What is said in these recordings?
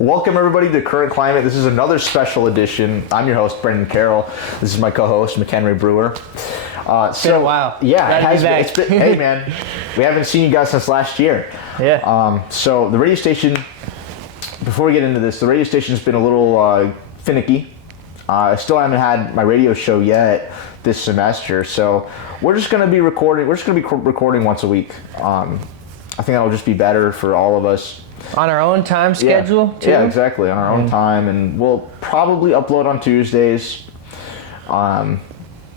Welcome everybody to Current Climate. This is another special edition. I'm your host, Brennan Carroll. This is my co-host, McHenry Brewer. It's been a while. Yeah, it has been. It's been. Hey man, we haven't seen you guys since last year. Yeah. So the radio station, before we get into this, the radio station's been a little finicky. I still haven't had my radio show yet this semester, so we're just going to be recording. We're just going to be recording once a week. I think that'll just be better for all of us. On our own time schedule, too? Yeah, exactly. On our own time, and we'll probably upload on Tuesdays.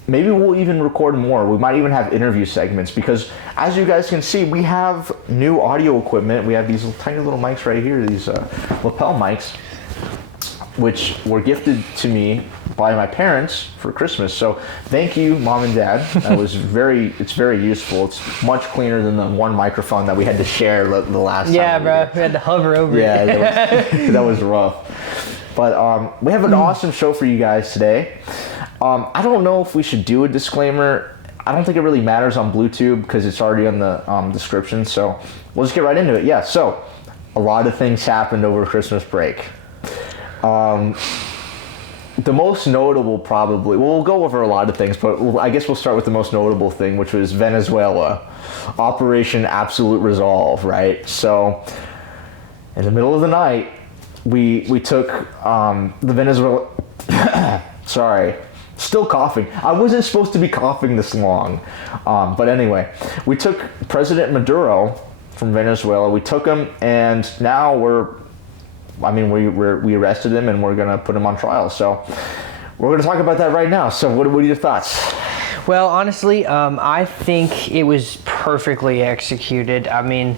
Maybe we'll even record more. We might even have interview segments because, as you guys can see, we have new audio equipment. We have these tiny little mics right here, these lapel mics, which were gifted to me by my parents for Christmas. So thank you, Mom and Dad. It's very useful. It's much cleaner than the one microphone that we had to share the last time. Yeah, bro. We had to hover over it. Yeah, that was rough. But we have an awesome show for you guys today. I don't know if we should do a disclaimer. I don't think it really matters on BlueTube because it's already on the description. So we'll just get right into it. Yeah, so a lot of things happened over Christmas break. The most notable probably, well, we'll go over a lot of things, but I guess we'll start with the most notable thing, which was Venezuela. Operation Absolute Resolve, right? So in the middle of the night, we took the Venezuela, sorry, still coughing. I wasn't supposed to be coughing this long. But anyway, we took President Maduro from Venezuela. We took him, and now we arrested him and we're gonna put him on trial. So we're gonna talk about that right now. So what are your thoughts? Well, honestly, I think it was perfectly executed. I mean,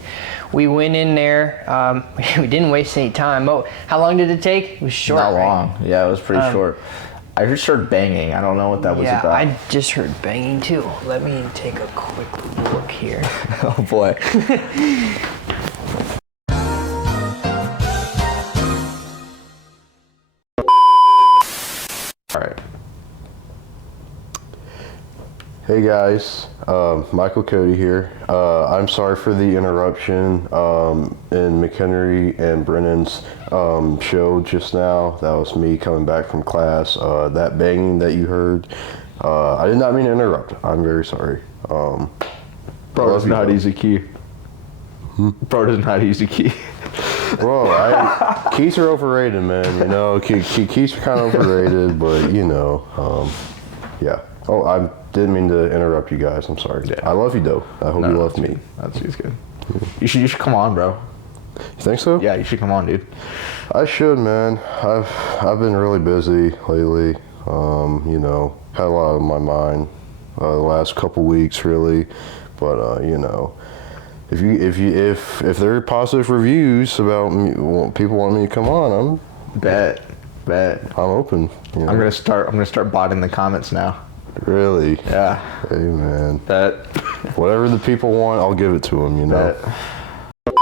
we went in there, we didn't waste any time. Oh, how long did it take? It was short. Not right? long. Yeah, it was pretty short. I just heard banging. I don't know what that was about. Yeah, I just heard banging too. Let me take a quick look here. Oh boy. Alright. Hey guys, Michael Cody here. I'm sorry for the interruption in McHenry and Brennan's show just now. That was me coming back from class. That banging that you heard, I did not mean to interrupt. I'm very sorry. Bro does not use a key. Bro does not use a key. Bro, keys are overrated, man. You know, keys are kind of overrated, but you know, yeah. Oh, I didn't mean to interrupt you guys. I'm sorry. Yeah. I love you though. I hope you love me. That's good. You should come on, bro. You think so? Yeah, you should come on, dude. I should, man. I've been really busy lately. You know, had a lot on my mind the last couple weeks, really. But you know, if there are positive reviews about me, people want me to come on, Bet. I'm open. You know? I'm gonna start botting the comments now. Really? Yeah. Hey, man. Bet. Whatever the people want, I'll give it to them, you know? Bet.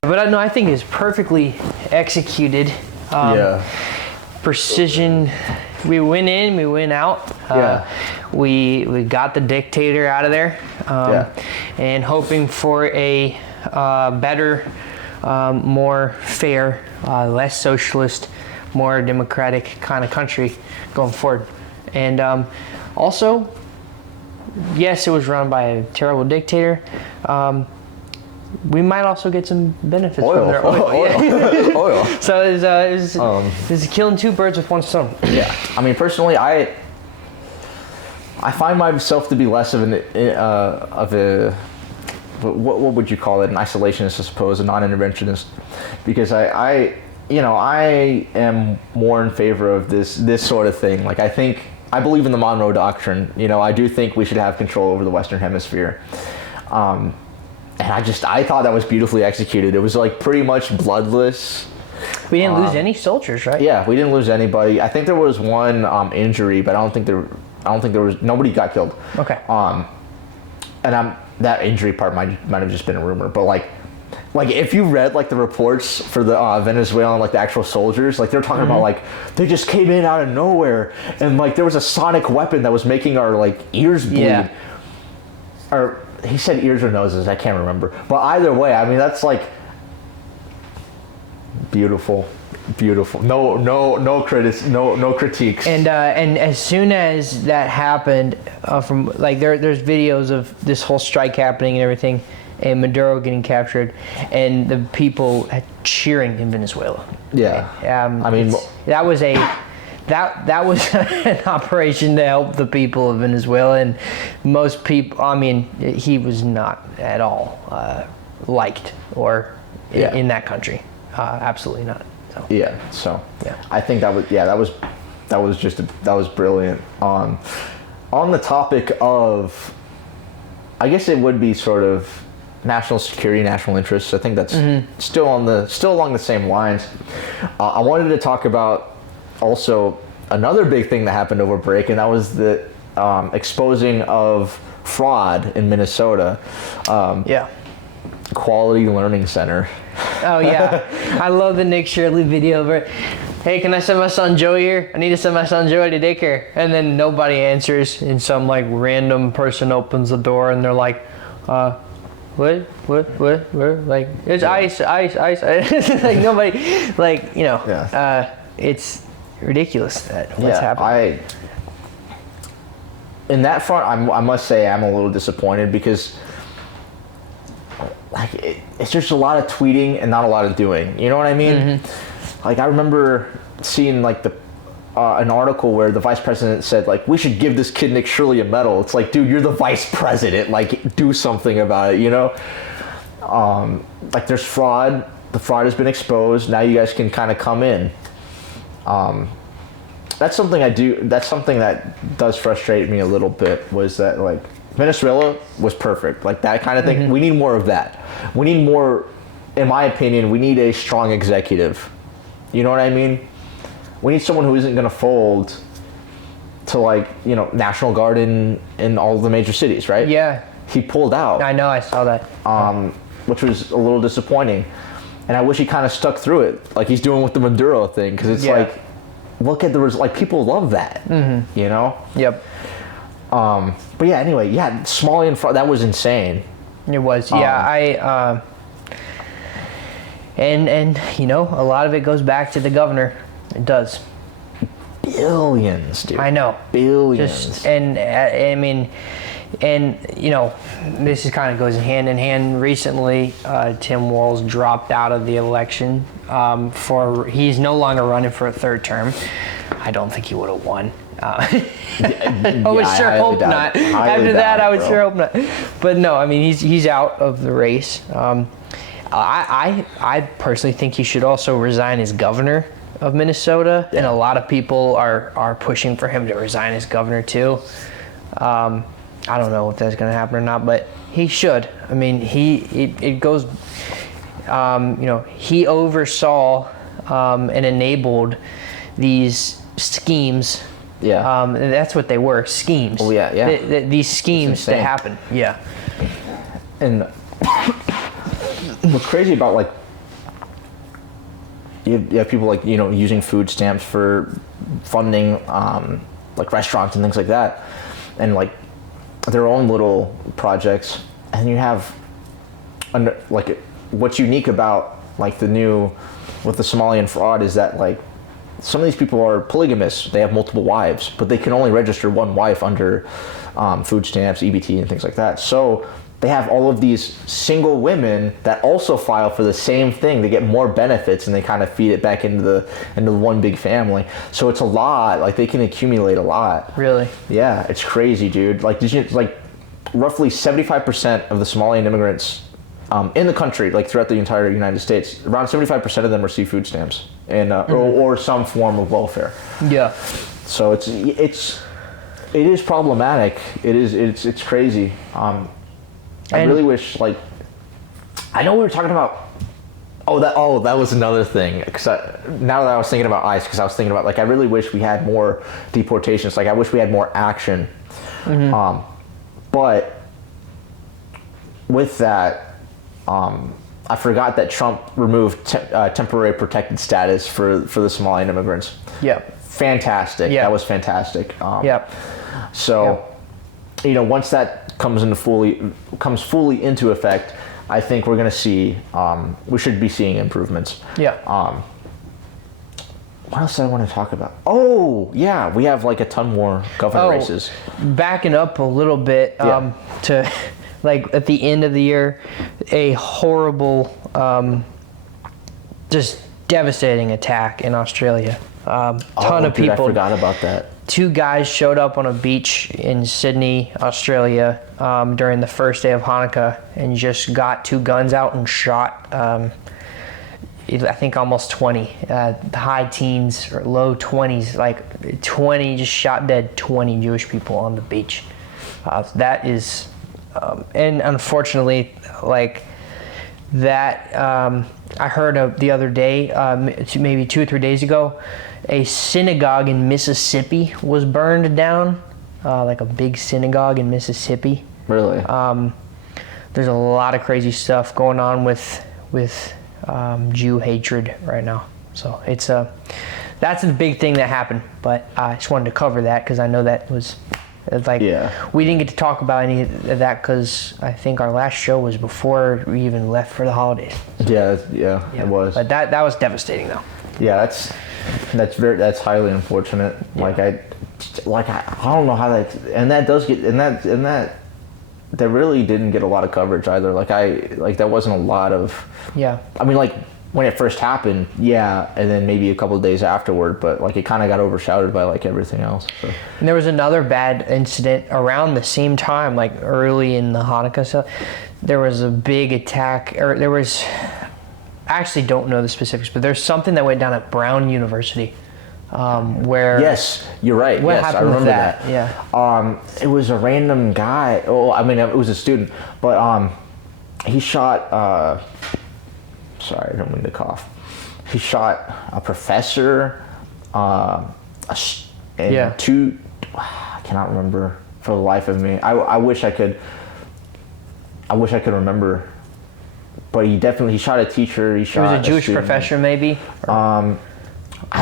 But no, I think it's perfectly executed. Yeah. Precision. We went in, we went out. Yeah. We got the dictator out of there. And hoping for a better, more fair, less socialist, more democratic kind of country going forward. And also, yes, it was run by a terrible dictator. We might also get some benefits from their oil. Oil. So it was killing two birds with one stone. Yeah. I mean, personally, I find myself to be less of a what would you call it? An isolationist, I suppose, a non-interventionist, because I am more in favor of this sort of thing. Like, I believe in the Monroe Doctrine. You know, I do think we should have control over the Western Hemisphere. And I thought that was beautifully executed. It was like pretty much bloodless. We didn't lose any soldiers, right? Yeah, we didn't lose anybody. I think there was one injury, but I don't think there was, nobody got killed. Okay. And that injury part might have just been a rumor, but like if you read like the reports for the Venezuelan, like the actual soldiers, like they're talking about like they just came in out of nowhere and like there was a sonic weapon that was making our like ears bleed. Yeah. Or he said ears or noses, I can't remember. But either way, I mean that's like Beautiful. No critiques. And as soon as that happened, from like there's videos of this whole strike happening and everything, and Maduro getting captured, and the people cheering in Venezuela. Yeah. I mean, that was an operation to help the people of Venezuela, and most people. I mean, he was not at all liked or in that country. Absolutely not. So. Yeah. So I think that was brilliant. On the topic of, I guess it would be sort of national security, national interests. I think that's still along the same lines. I wanted to talk about also another big thing that happened over break, and that was the exposing of fraud in Minnesota. Quality Learning Center. Oh yeah, I love the Nick Shirley video where, hey, can I send my son Joey here? I need to send my son Joey to daycare, and then nobody answers, and some like random person opens the door, and they're like, what? Like, it's ice. Like nobody, like, you know, it's ridiculous that what's happening. In that front, I must say I'm a little disappointed because like it's just a lot of tweeting and not a lot of doing. You know what I mean? Like I remember seeing like an article where the vice president said like we should give this kid Nick Shirley a medal. It's like, dude, you're the vice president. Like do something about it. You know? Like there's fraud. The fraud has been exposed. Now you guys can kind of come in. That's something that's something that does frustrate me a little bit, was that like Venezuela was perfect, like that kind of thing. We need more of that. We need more, in my opinion, we need a strong executive. You know what I mean? We need someone who isn't going to fold to like, you know, National Guard in all the major cities, right? Yeah. He pulled out. I know, I saw that. Which was a little disappointing. And I wish he kind of stuck through it, like he's doing with the Maduro thing, because it's like, look at the like people love that, you know? Yep. But yeah, anyway, Somalia and fraud, that was insane. It was, and you know, a lot of it goes back to the governor. It does. Billions, dude. I know. Billions. I mean, and you know, this is kind of goes hand in hand. Recently, Tim Walz dropped out of the election. He's no longer running for a third term. I don't think he would have won. I would sure hope not. After that, I would sure hope not. But no, I mean, he's out of the race. I personally think he should also resign as governor of Minnesota, and a lot of people are pushing for him to resign as governor too. I don't know if that's going to happen or not, but he should. I mean, it goes. You know, he oversaw and enabled these schemes. Yeah. That's what they were, schemes. Oh yeah. These schemes to happen. Yeah. And what's crazy about like you have people like, you know, using food stamps for funding like restaurants and things like that, and like their own little projects, and you have like what's unique about like with the Somalian fraud is that like some of these people are polygamists. They have multiple wives, but they can only register one wife under food stamps, EBT, and things like that. So they have all of these single women that also file for the same thing. They get more benefits, and they kind of feed it back into the one big family. So it's a lot. Like they can accumulate a lot. Really? Yeah, it's crazy, dude. Like roughly 75% of the Somalian immigrants in the country, like throughout the entire United States, around 75% of them receive food stamps and or some form of welfare. Yeah. So it is problematic. It's crazy. I really wish, like, I know we were talking about. That was another thing. Because now that I was thinking about ICE, because I was thinking about like I really wish we had more deportations. Like I wish we had more action. But with that. I forgot that Trump removed temporary protected status for the Somalian immigrants. Yeah. Fantastic. Yeah. That was fantastic. So, you know, once that comes fully into effect, I think we're going to see, we should be seeing improvements. Yeah. What else do I want to talk about? Oh, yeah, we have like a ton more governor races. Backing up a little bit to like at the end of the year, a horrible, just devastating attack in Australia. Ton of people. I forgot about that. 2 guys showed up on a beach in Sydney, Australia, during the first day of Hanukkah and just got 2 guns out and shot, I think almost 20, high teens or low 20s, like 20, just shot dead 20 Jewish people on the beach. That is, and unfortunately, like that, I heard of the other day, maybe 2 or 3 days ago, a synagogue in Mississippi was burned down, like a big synagogue in Mississippi. Really? There's a lot of crazy stuff going on with Jew hatred right now. So it's that's the big thing that happened. But I just wanted to cover that because I know that was we didn't get to talk about any of that because I think our last show was before we even left for the holidays. Yeah, it was. But that was devastating though. Yeah, that's highly unfortunate. Yeah. I don't know how that, and that does get, and that really didn't get a lot of coverage either. That wasn't a lot of. Yeah. I mean, like when it first happened, yeah, and then maybe a couple of days afterward, but like it kind of got overshadowed by like everything else. So. And there was another bad incident around the same time, like early in the Hanukkah stuff. There was a big attack, or there was. I actually don't know the specifics, but there's something that went down at Brown University, where. Yes, you're right. What yes, happened I remember with that? Yeah. It was a random guy. Oh, I mean, it was a student, but he shot. Sorry, I don't mean to cough. He shot a professor, and 2. I cannot remember for the life of me. I wish I could. I wish I could remember. But he shot a teacher. He shot. He was a Jewish student. professor, maybe. I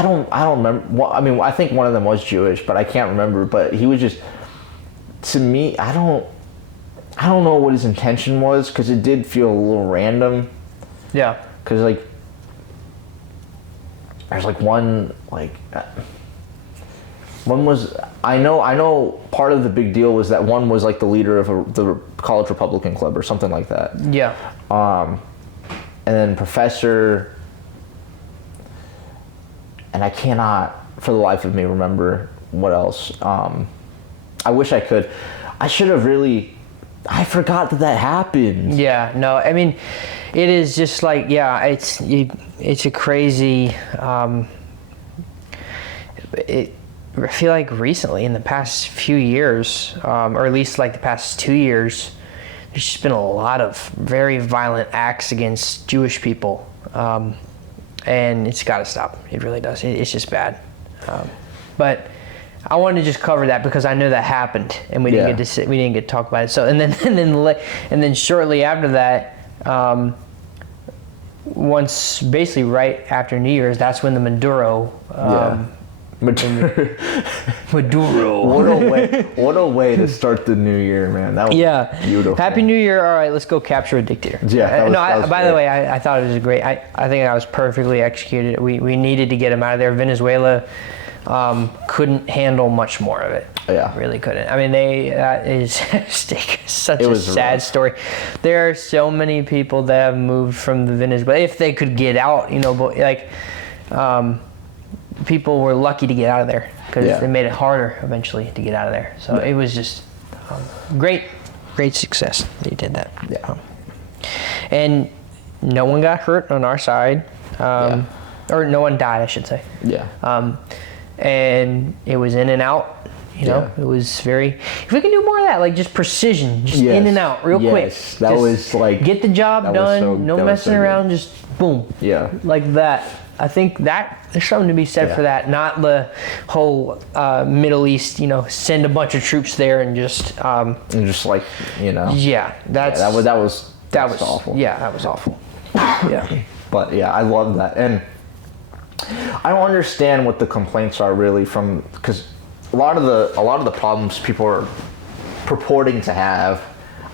don't remember. Well, I mean, I think one of them was Jewish, but I can't remember. But he was just, to me, I don't know what his intention was because it did feel a little random. Yeah. Because like, there's like one was I know part of the big deal was that one was like the leader of the college Republican club or something like that. Yeah. And then professor, and I cannot for the life of me remember what else. I wish I could. I should have really. I forgot that happened. Yeah. No. I mean, it is just like it's a crazy. I feel like recently, in the past few years, or at least like the past 2 years, there's just been a lot of very violent acts against Jewish people, and it's got to stop. It really does. It's just bad. But I wanted to just cover that because I know that happened, and we didn't get to talk about it. So and then shortly after that, once basically right after New Year's, that's when the Maduro. Maduro. What a way to start the new year, man. That was beautiful. Happy New Year. All right, let's go capture a dictator. Yeah. By the way, I thought it was great. I think I was perfectly executed. We needed to get him out of there. Venezuela couldn't handle much more of it. Yeah. Really couldn't. I mean, that is such a sad story. There are so many people that have moved from the Venezuela. If they could get out, but like, people were lucky to get out of there because they made it harder eventually to get out of there. So it was just great success that he did that. Yeah. And no one got hurt on our side, or no one died, I should say. Yeah. And it was in and out. It was very. If we can do more of that, like just precision, just in and out, real quick. That was like get the job done. No messing around. Just boom. Yeah. Like that. I think that there's something to be said for that. Not the whole Middle East. Send a bunch of troops there and just. And just like Yeah, that was awful. Yeah, that was awful. Yeah. But yeah, I love that, and I don't understand what the complaints are really from, because a lot of the problems people are purporting to have,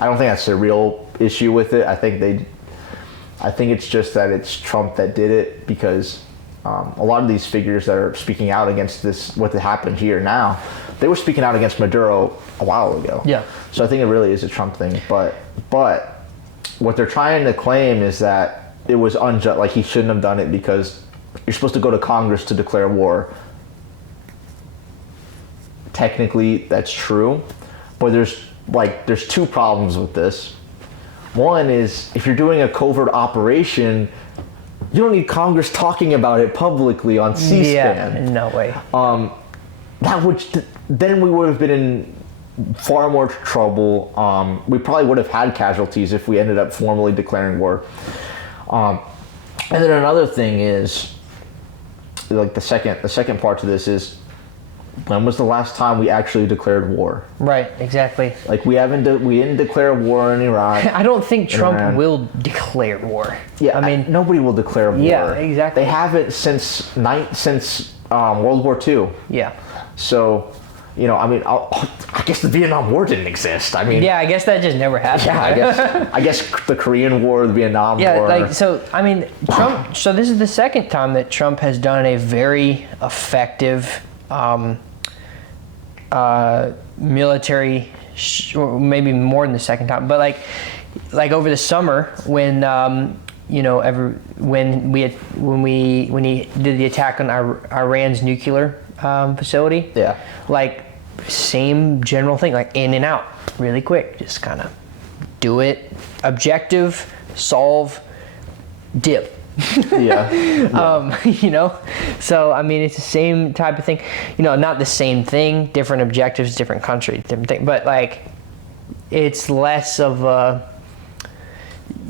I don't think that's the real issue with it. I think it's just that it's Trump that did it, because a lot of these figures that are speaking out against this, what happened here now, they were speaking out against Maduro a while ago. Yeah. So I think it really is a Trump thing. But what they're trying to claim is that it was unjust, like he shouldn't have done it because you're supposed to go to Congress to declare war. Technically, that's true, but there's two problems with this. One is, if you're doing a covert operation, you don't need Congress talking about it publicly on C-SPAN. Yeah, no way. Then we would have been in far more trouble. We probably would have had casualties if we ended up formally declaring war. And then another thing is, like the second part to this is, when was the last time we actually declared war? Right, exactly. Like we didn't declare war in Iraq. I don't think Trump Iran. will declare war. Yeah, I mean, nobody will declare war. Yeah, exactly. They haven't since World War II. Yeah. So, I guess the Vietnam War didn't exist. I mean, Yeah, I guess that just never happened. yeah, I guess the Korean War, the Vietnam Yeah, War. Trump. So this is the second time that Trump has done a very effective military, or maybe more than the second time, but like over the summer when when he did the attack on Iran's nuclear facility. Yeah. Like same general thing, like in and out, really quick, just kind of do it, objective, solve, dip. Yeah. So I mean, it's the same type of thing, not the same thing, different objectives, different country, different thing, but like it's less of a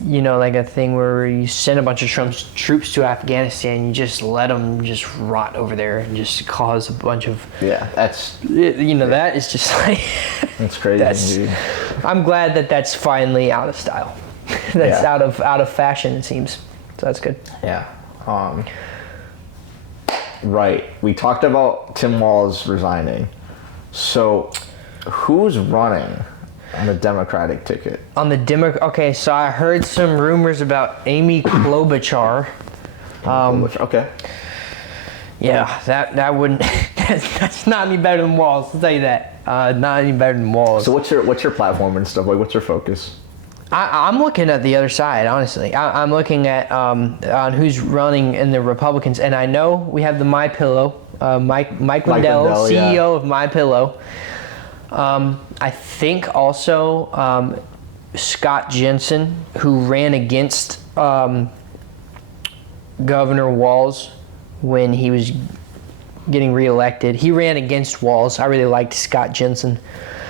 like a thing where you send a bunch of Trump's troops to Afghanistan and you just let them just rot over there and just cause a bunch of that is just like that's crazy, dude. I'm glad that that's finally out of style. That's out of fashion, it seems. So that's good. Yeah. Right. We talked about Tim Walz resigning. So, who's running on the Democratic ticket? Okay, so I heard some rumors about Amy Klobuchar. Okay. Yeah, that wouldn't. That's not any better than Walz. I'll tell you that. Not any better than Walz. So what's your platform and stuff? Like, what's your focus? I'm looking at the other side, honestly. I'm looking at on who's running in the Republicans, and I know we have the MyPillow, Mike Lindell, CEO of MyPillow. I think also Scott Jensen, who ran against Governor Walz when he was getting reelected. He ran against Walz. I really liked Scott Jensen.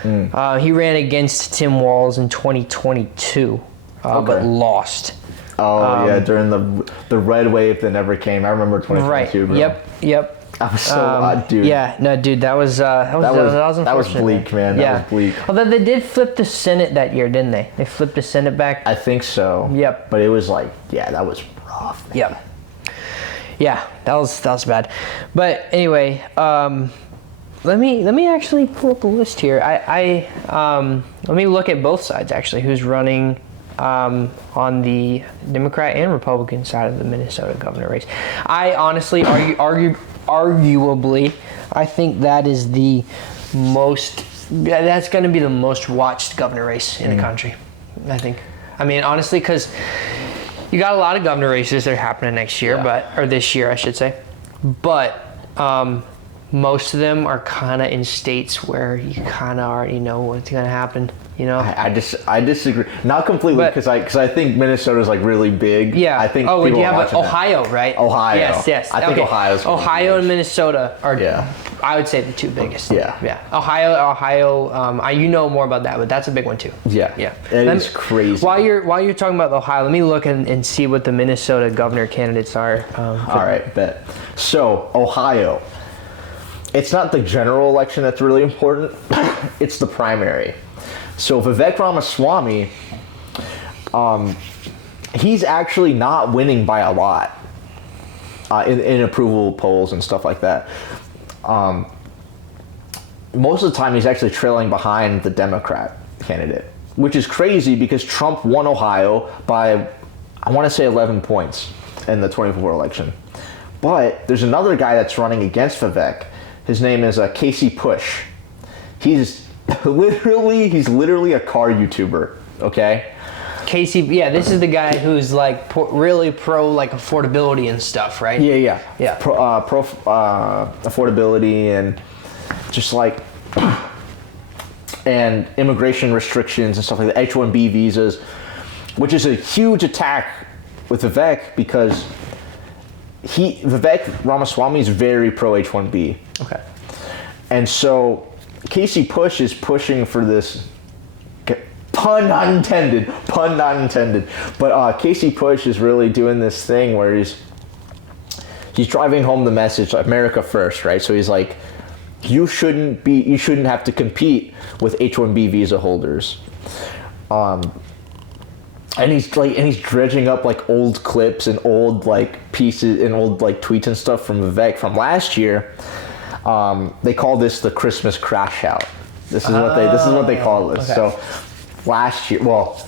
He ran against Tim Walz in 2022, but lost. During the red wave that never came. I remember 2022. Right. Bro. Yep. I was so dude. Yeah, no, dude, that was unfortunate. That was bleak, man. That was bleak. Although they did flip the Senate that year, didn't they? They flipped the Senate back. I think so. Yep. But it was like, that was rough, man. Yep. Yeah, that was bad. But anyway, let me actually pull up a list here. Let me look at both sides actually. Who's running on the Democrat and Republican side of the Minnesota governor race? I honestly arguably, I think that is the most. That's going to be the most watched governor race in the country. I think. I mean, honestly, because you got a lot of governor races that are happening next year, or this year, I should say. But most of them are kind of in states where you kind of already know what's going to happen. I disagree. Not completely, because I think Minnesota's like really big. Yeah. I think. Oh, people you have are Ohio, right? Ohio. Yes. I think Ohio's. Ohio and Minnesota are. Yeah. I would say the two biggest. Yeah. Ohio. You know more about that, but that's a big one too. Yeah. It is crazy. While you're talking about Ohio, let me look and see what the Minnesota governor candidates are. All right, bet. So Ohio. It's not the general election that's really important. It's the primary. So Vivek Ramaswamy, he's actually not winning by a lot in approval polls and stuff like that. Most of the time, he's actually trailing behind the Democrat candidate. which is crazy because Trump won Ohio by, I want to say 11 points in the 24 election. But there's another guy that's running against Vivek. His name is Casey Push. He's literally a car YouTuber, okay? Casey, yeah, this is the guy who's like really pro like affordability and stuff, right? Yeah. Yeah. Pro affordability and just like and immigration restrictions and stuff like that, H-1B visas, which is a huge attack with Vivek because Vivek Ramaswamy is very pro H-1B. Okay. And so Casey Push is pushing for this, pun not intended, but Casey Push is really doing this thing where he's driving home the message, America first, right? So he's like, you shouldn't have to compete with H-1B visa holders. And he's dredging up like old clips and old like pieces and old like tweets and stuff from Vivek from last year. They call this the Christmas crash out. This is what they call this. Okay. So last year, well,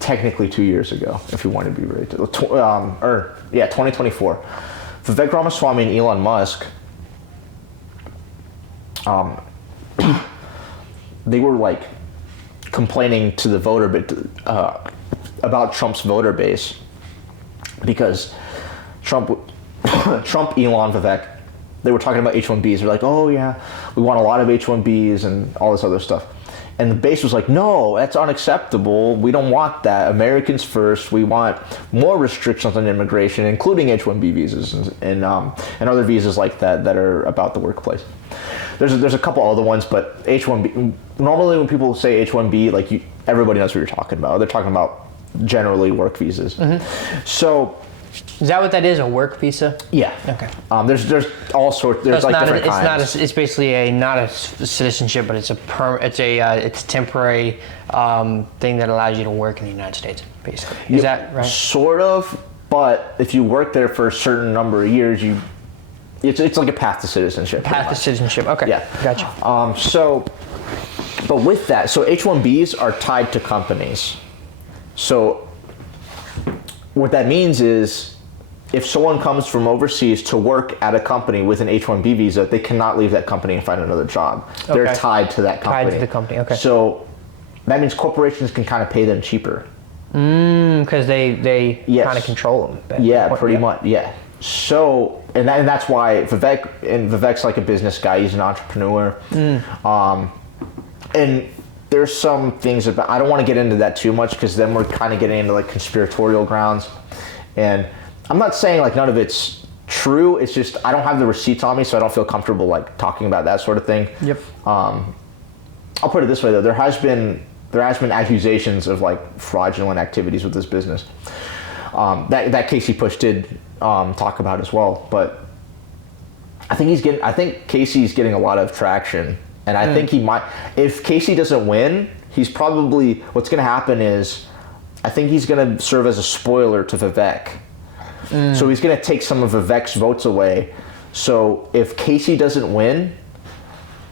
technically 2 years ago, if you want to be right, 2024. Vivek Ramaswamy and Elon Musk, they were like complaining to the voter about Trump's voter base because Trump, Elon, Vivek, they were talking about H-1Bs. They're like, oh yeah, we want a lot of H-1Bs and all this other stuff. And the base was like, no, that's unacceptable. We don't want that. Americans first. We want more restrictions on immigration, including H-1B visas and other visas like that are about the workplace. There's a couple other ones, but H-1B, normally when people say H-1B, like everybody knows what you're talking about. They're talking about generally work visas. Mm-hmm. So, is that what that is? A work visa? Yeah. Okay. There's all sorts. There's like different kinds. It's basically not a citizenship, but it's a temporary thing that allows you to work in the United States. Basically, is that right? Sort of, but if you work there for a certain number of years, it's like a path to citizenship. Path to citizenship. Okay. Yeah. Gotcha. But with that, so H-1Bs are tied to companies. So what that means is if someone comes from overseas to work at a company with an H-1B visa, they cannot leave that company and find another job. Okay. They're tied to that company. Tied to the company, okay. So that means corporations can kind of pay them cheaper. Because they yes. kind of control them. Yeah, pretty much, yeah. So, and that's why Vivek's like a business guy. He's an entrepreneur. And there's some things about, I don't want to get into that too much because then we're kind of getting into like conspiratorial grounds. And I'm not saying like none of it's true. It's just I don't have the receipts on me, so I don't feel comfortable like talking about that sort of thing. Yep. I'll put it this way though, there has been accusations of like fraudulent activities with this business. That Casey Push did talk about as well, but I think Casey's getting a lot of traction. And I think he might, if Casey doesn't win, he's probably, what's going to happen is, I think he's going to serve as a spoiler to Vivek. So he's going to take some of Vivek's votes away. So if Casey doesn't win,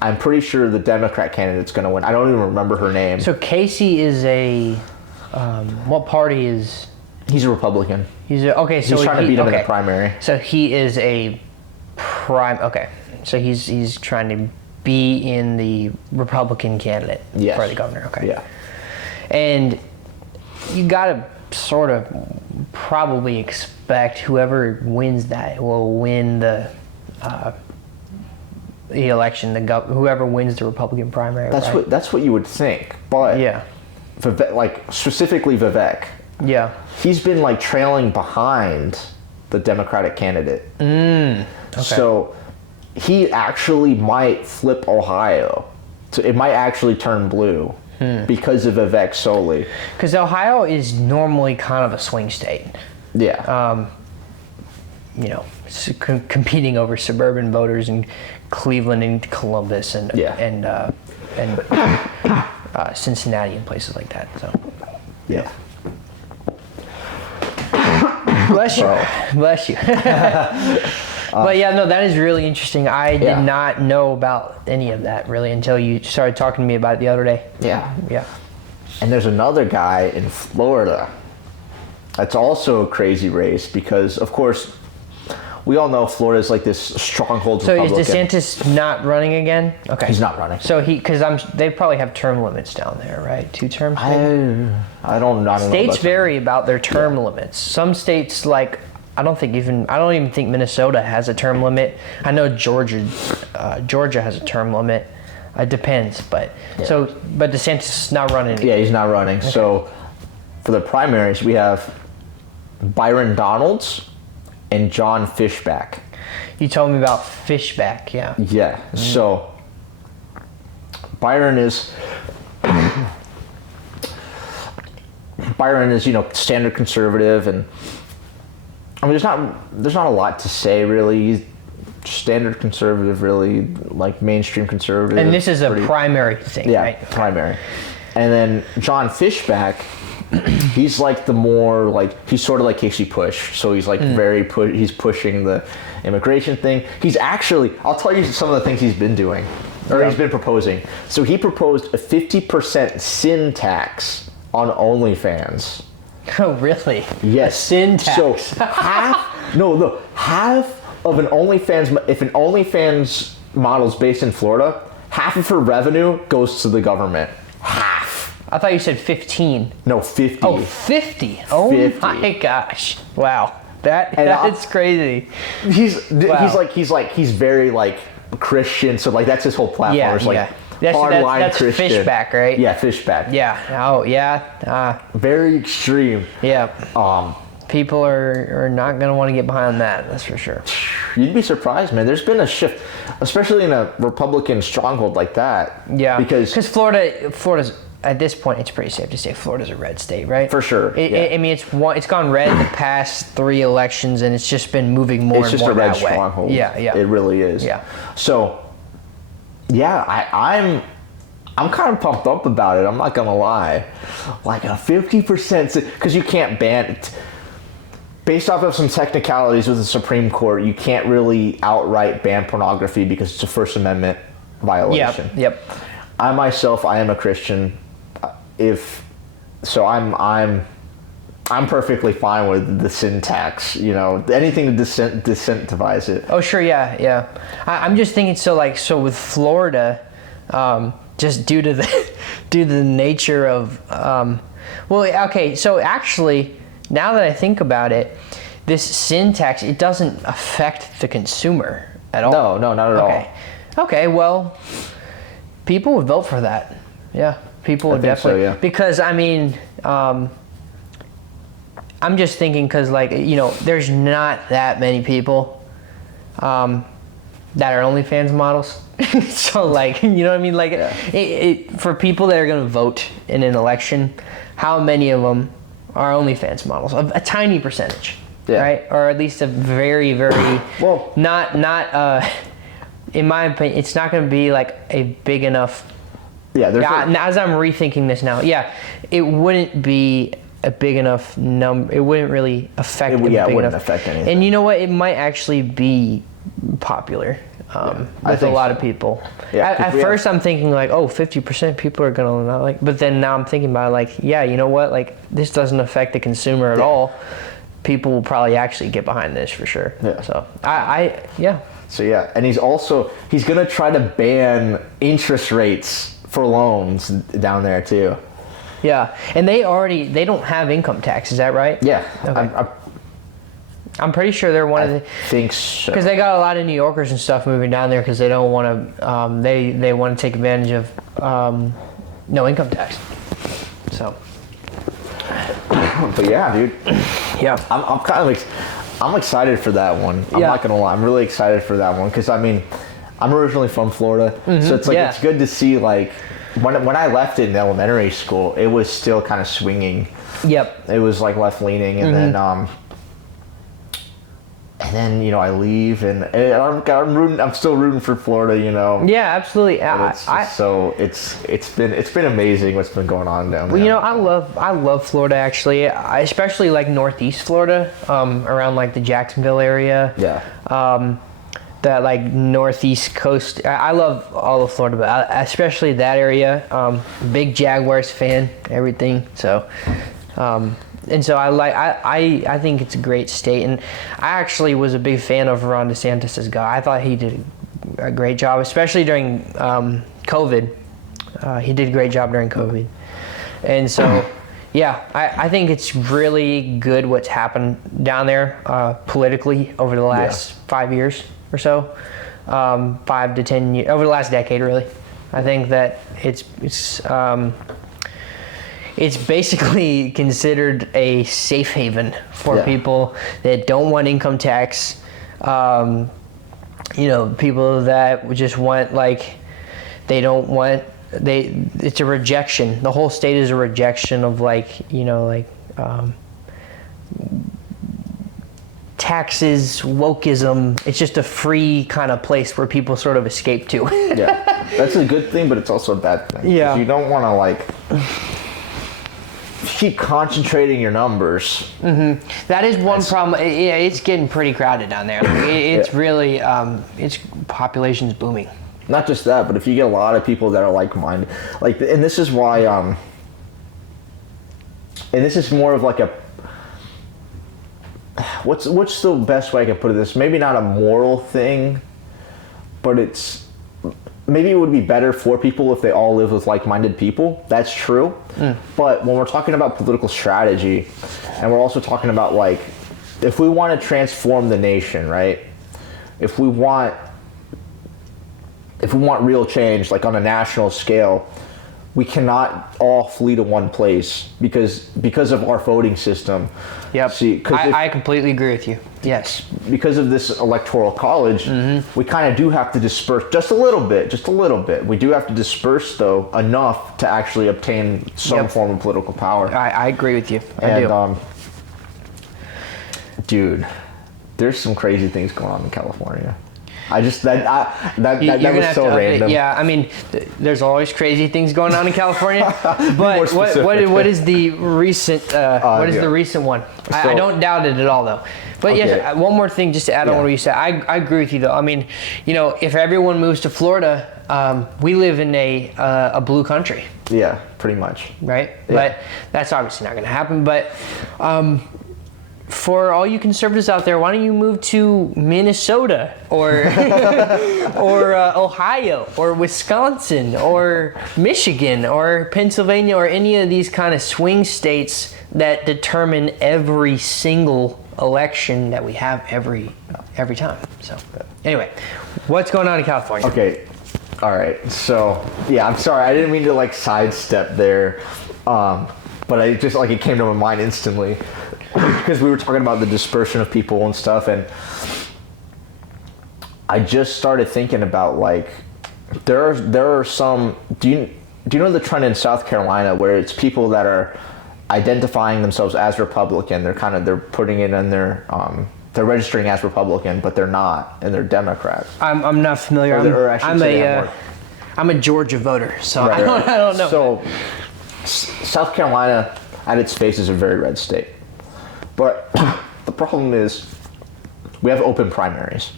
I'm pretty sure the Democrat candidate's going to win. I don't even remember her name. So Casey is what party is? He's a Republican. So he's trying to beat him in the primary. So he is okay. So he's trying to be in the Republican candidate for the governor. Okay. Yeah. And you got to sort of probably expect whoever wins that will win the election. Whoever wins the Republican primary. That's what you would think. But yeah, Vivek, like specifically Vivek. Yeah. He's been like trailing behind the Democratic candidate. Okay. So he actually might flip Ohio. So it might actually turn blue because of Vivek solely. Because Ohio is normally kind of a swing state. Yeah. Competing over suburban voters in Cleveland and Columbus and Cincinnati and places like that. So. Yeah. Bless you. Bless you. But yeah, no, that is really interesting. I did not know about any of that really until you started talking to me about it the other day. Yeah. Yeah. And there's another guy in Florida. That's also a crazy race because, of course, we all know Florida is like this stronghold Republican. So is DeSantis not running again? Okay. He's not running. So they probably have term limits down there, right? 2 terms? I don't know. States vary about their term limits. Some states, like, I don't even think Minnesota has a term limit. I know Georgia has a term limit. It depends, but DeSantis is not running. Yeah, he's not running. Okay. So for the primaries, we have Byron Donalds and John Fishback. You told me about Fishback, yeah. Yeah. Mm-hmm. So Byron is standard conservative, and I mean there's not a lot to say really. He's standard conservative, really, like mainstream conservative. And this is a primary thing, right? Yeah, primary. And then John Fishback, he's like the more like, he's sort of like Casey Push. So he's like he's pushing the immigration thing. He's actually, I'll tell you some of the things he's been doing, or he's been proposing. So he proposed a 50% sin tax on OnlyFans. Oh, really? Yes. A sin tax. So half of an OnlyFans, if an OnlyFans model's based in Florida, half of her revenue goes to the government. Half. I thought you said 15. No, 50. Oh, 50. Oh 50. My gosh. Wow. That's crazy. He's very like Christian, so like that's his whole platform. Yeah, it's like that's Christian. Fishback, right? Yeah, Fishback. Yeah. Oh, yeah. Very extreme. Yeah. People are not going to want to get behind that, that's for sure. You'd be surprised, man. There's been a shift, especially in a Republican stronghold like that. Yeah. Because Florida's, at this point, it's pretty safe to say Florida's a red state, right? For sure. I mean, it's gone red the past 3 elections, and it's just been moving more and more that way. It's just a red stronghold. Yeah. It really is. Yeah. So, yeah, I'm kind of pumped up about it. I'm not going to lie. Like a 50%, because you can't ban it. Based off of some technicalities with the Supreme Court, you can't really outright ban pornography because it's a First Amendment violation. Yep. I myself, I am a Christian. I'm perfectly fine with the sin tax. Anything to disincentivize it. Oh sure, yeah. I'm just thinking. So with Florida, just due to the nature of, So actually, now that I think about it, this sin tax, it doesn't affect the consumer at all. No, not at all. Okay, well, people would vote for that. Yeah, people would definitely. So, yeah. Because, I mean, I'm just thinking because, there's not that many people that are OnlyFans models. So, you know what I mean? For people that are going to vote in an election, how many of them are OnlyFans models? A tiny percentage, right? Or at least a very, very not. In my opinion, it's not going to be like a big enough. Yeah. As I'm rethinking this now, it wouldn't be a big enough number. It wouldn't really affect. It wouldn't affect anything. And you know what? It might actually be popular. With a lot of people. Yeah, at first I'm thinking 50% people are gonna not like, but then now I'm thinking about you know what, this doesn't affect the consumer at all. People will probably actually get behind this for sure. Yeah. So So and he's gonna try to ban interest rates for loans down there too. Yeah, and they don't have income tax, is that right? Yeah. Okay. I'm pretty sure they're one of the. I think so. Because they got a lot of New Yorkers and stuff moving down there because they don't want to. They want to take advantage of no income tax. So. But yeah, dude. Yeah. I'm excited for that one. I'm not gonna lie. I'm really excited for that one because I'm originally from Florida, so it's it's good to see when I left it in elementary school, it was still kind of swinging. Yep. It was left leaning, and then. And then I leave, and I'm still rooting for Florida, Yeah, absolutely. It's been amazing what's been going on down there. Well, I love Florida actually, especially Northeast Florida, around the Jacksonville area. Yeah. that like northeast coast. I love all of Florida, but especially that area. Big Jaguars fan, everything. So, and so I think it's a great state, and I actually was a big fan of Ron DeSantis' guy. I thought he did a great job, especially during COVID. He did a great job during COVID, and so. Yeah, I think it's really good what's happened down there politically over the last 5 years or so, 5 to 10 years, over the last decade really. I think that it's basically considered a safe haven for people that don't want income tax, people that just want it's a rejection. The whole state is a rejection of taxes, wokeism. It's just a free kind of place where people sort of escape to. Yeah, that's a good thing, but it's also a bad thing. Yeah, you don't want to keep concentrating your numbers. Mm-hmm. That is one problem. It's getting pretty crowded down there. It's really its population's booming. Not just that, but if you get a lot of people that are like-minded, and this is why, and this is more of like a, what's the best way I can put it? This maybe not a moral thing, but maybe it would be better for people if they all live with like-minded people. That's true. But when we're talking about political strategy, and we're also talking about if we want to transform the nation, right? If we want real change, on a national scale, we cannot all flee to one place because of our voting system. Yep. See, I completely agree with you. Yes. Because of this electoral college, we kind of do have to disperse just a little bit. We do have to disperse, though, enough to actually obtain some form of political power. I agree with you. I do. Dude, there's some crazy things going on in California. That was so random. Yeah, I mean, there's always crazy things going on in California. But what is the recent? The recent one? I don't doubt it at all, though. But yes, one more thing, just to add on what you said. I agree with you, though. I mean, if everyone moves to Florida, we live in a blue country. Yeah, pretty much. Right, yeah. But that's obviously not going to happen. But for all you conservatives out there, why don't you move to Minnesota or Ohio or Wisconsin or Michigan or Pennsylvania or any of these kind of swing states that determine every single election that we have every time. So anyway, what's going on in California? Okay, all right. So yeah, I'm sorry, I didn't mean to sidestep there, but I just it came to my mind instantly. Because we were talking about the dispersion of people and stuff, and I just started thinking about there are some. Do you know the trend in South Carolina where it's people that are identifying themselves as Republican? They're putting it in their they're registering as Republican, but they're not, and they're Democrat. I'm not familiar. I'm a Georgia voter, so right. I don't know. So South Carolina, at its face, is a very red state. But the problem is we have open primaries.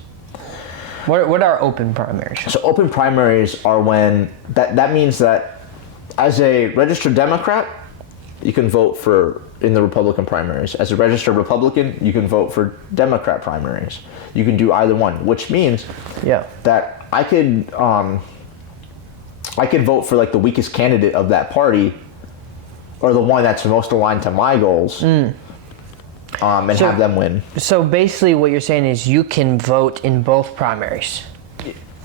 What are open primaries? So open primaries are when that means that as a registered Democrat, you can vote in the Republican primaries. As a registered Republican, you can vote for Democrat primaries. You can do either one, which means that I could vote for the weakest candidate of that party, or the one that's most aligned to my goals. And have them win. So basically what you're saying is you can vote in both primaries.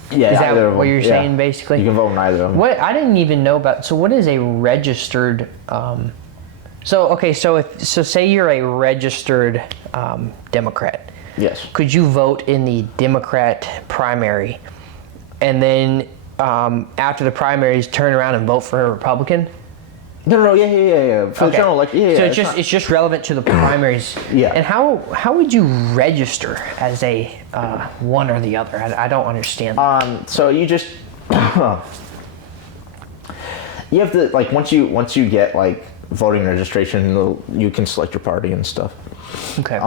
Yeah, is that what you're saying basically? You can vote in either of them. What I didn't even know about, so what is a registered, so say you're a registered Democrat. Yes. Could you vote in the Democrat primary and then after the primaries turn around and vote for a Republican? No, yeah. For the general election, So it's just relevant to the primaries. Yeah. And how would you register as a one or the other? I don't understand. So you just you have to once you get voting registration, you can select your party and stuff. Okay.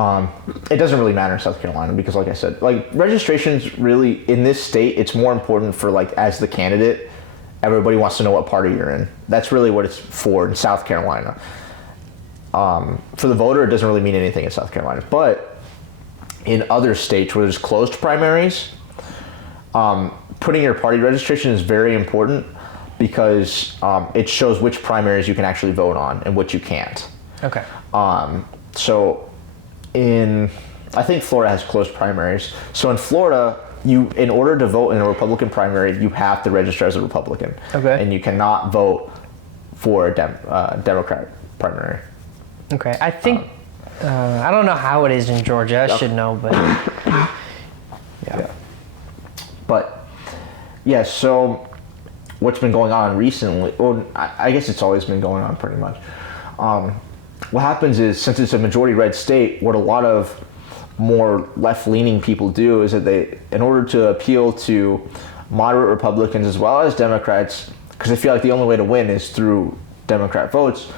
It doesn't really matter in South Carolina because, like I said, like registrations really in this state, it's more important for like as the candidate, everybody wants to know what party you're in. That's really what it's for in South Carolina. For the voter, it doesn't really mean anything in South Carolina, but in other states where there's closed primaries, putting your party registration is very important because it shows which primaries you can actually vote on and which you can't. Okay. So I think Florida has closed primaries. So in Florida, in order to vote in a Republican primary, you have to register as a Republican. Okay. And you cannot vote for a Democrat primary. Okay. I think, I don't know how it is in Georgia. I should know, but Yeah. But, yeah, so what's been going on recently, well, I guess it's always been going on pretty much. What happens is, since it's a majority red state, what a lot of more left-leaning people do is that they, in order to appeal to moderate Republicans as well as Democrats, because they feel like the only way to win is through Democrat votes,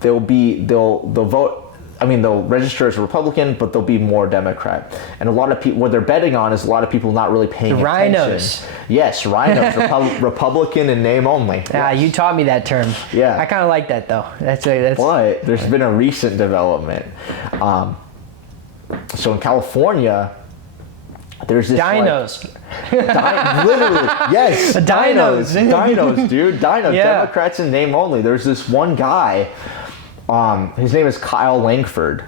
they'll vote. I mean, they'll register as a Republican, but they'll be more Democrat. And a lot of people, what they're betting on is a lot of people not really paying attention. Rhinos. Yes, rhinos, Republican in name only. Yeah, you taught me that term. Yeah. I kind of like that though. That's But there's been a recent development. So in California, there's this dinos. literally, yes, Dinos. dinos, dude, dinos. Yeah. Democrats in name only. There's this one guy. His name is Kyle Langford.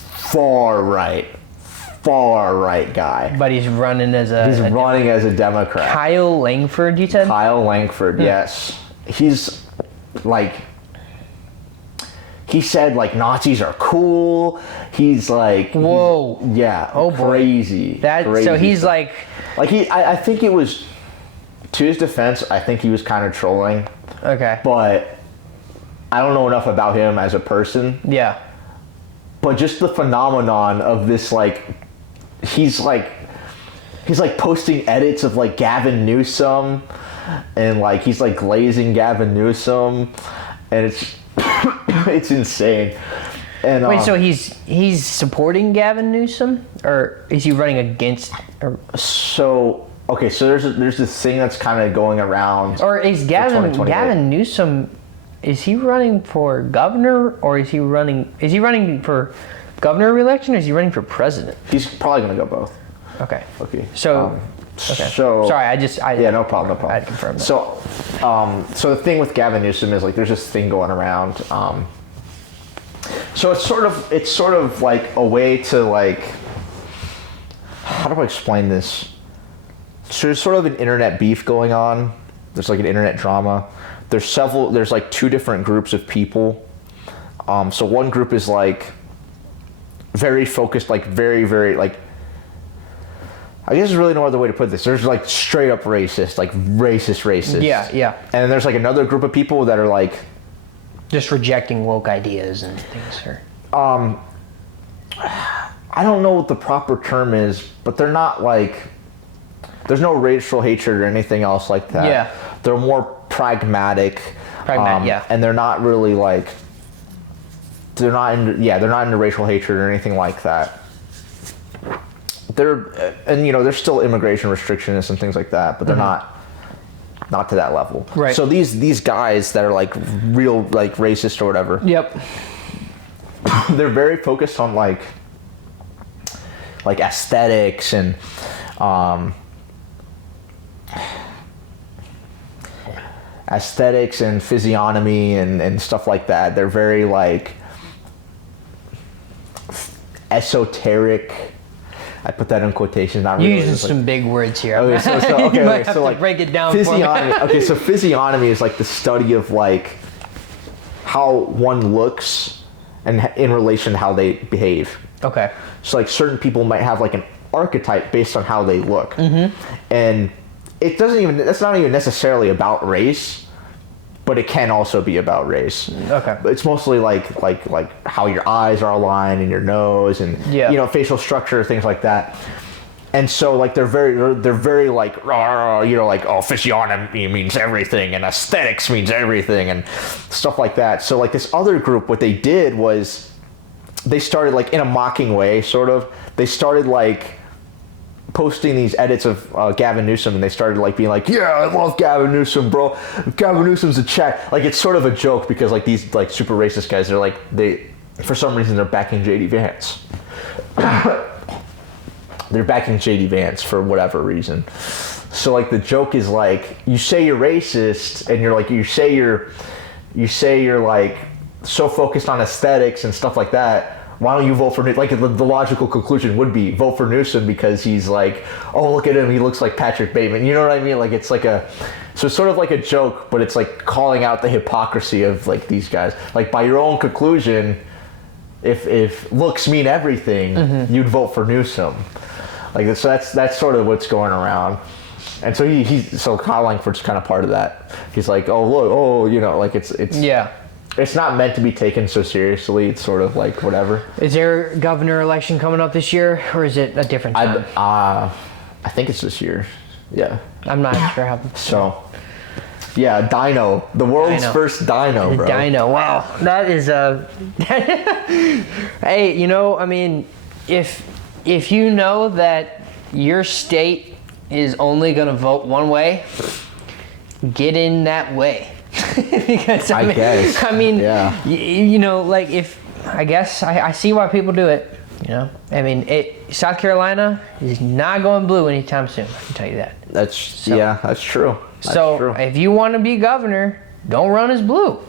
Far right guy. But he's running as running as a Democrat. Kyle Langford, you said? Kyle Langford, yes. He's like, he said like Nazis are cool. He's like, whoa, yeah, oh boy. crazy. Crazy so he's stuff. I think it was, to his defense, I think he was kind of trolling. Okay. But I don't know enough about him as a person. Yeah. But just the phenomenon of this, like, he's like posting edits of like Gavin Newsom, and like he's like glazing Gavin Newsom, and it's it's insane. And wait, so he's supporting Gavin Newsom, or is he running against? So there's this thing that's kind of going around. Or is Gavin Newsom? Is he running for governor, or is he running for governor re-election, or is he running for president? He's probably going to go both. Okay. Okay. So, okay. So sorry, yeah, no problem. I had confirmed that. So the thing with Gavin Newsom is like there's this thing going around. So it's sort of like a way to like, how do I explain this? So there's sort of an internet beef going on. There's like an internet drama. There's like two different groups of people. So one group is like very focused, like very, very like, I guess there's really no other way to put this. There's like straight up racist, like racist. Yeah. And then there's like another group of people that are like just rejecting woke ideas and things. Or I don't know what the proper term is, but they're not like, there's no racial hatred or anything else like that. Yeah. They're more pragmatic. Yeah. And they're not really like, they're not into racial hatred or anything like that. There's still immigration restrictions and things like that, but they're not to that level. Right. So these guys that are like real like racist or whatever. Yep. They're very focused on like aesthetics and physiognomy and stuff like that. They're very like esoteric. I put that in quotations. Not really. You're using some big words here. Okay, you might have to like break it down physiognomy. for me. Okay, so physiognomy is like the study of like how one looks and in relation to how they behave. Okay. So like certain people might have like an archetype based on how they look, and that's not even necessarily about race, but it can also be about race. Okay. But it's mostly like how your eyes are aligned and your nose and facial structure, things like that. And so like they're very like physiognomy means everything and aesthetics means everything and stuff like that. So like this other group, what they did was they started like in a mocking way, sort of. They started like posting these edits of Gavin Newsom, and they started like being like, yeah, I love Gavin Newsom, bro. Gavin Newsom's a chat. Like, it's sort of a joke because like these like super racist guys, they're like, for some reason they're backing JD Vance. They're backing JD Vance for whatever reason. So like the joke is like, you say you're racist, and you're like, you say you're like so focused on aesthetics and stuff like that. Why don't you vote for Newsom? Like the logical conclusion would be vote for Newsom because he's like, oh, look at him, he looks like Patrick Bateman. You know what I mean? Like it's like so it's sort of like a joke, but it's like calling out the hypocrisy of like these guys. Like by your own conclusion, if looks mean everything, you'd vote for Newsom. Like so that's sort of what's going around. And so so Kyle Langford's kind of part of that. He's like, oh look, you know, like it's yeah. It's not meant to be taken so seriously. It's sort of like whatever. Is there a governor election coming up this year, or is it a different time? I think it's this year. Yeah. I'm not sure how. So, yeah, Dino, the world's first Dino, bro. Dino, wow, that is a. Hey, you know, I mean, if you know that your state is only gonna vote one way, get in that way. Because I mean, yeah. You know, like I guess I see why people do it. You know, I mean, South Carolina is not going blue anytime soon. I can tell you that. That's true. That's true. If you want to be governor, don't run as blue.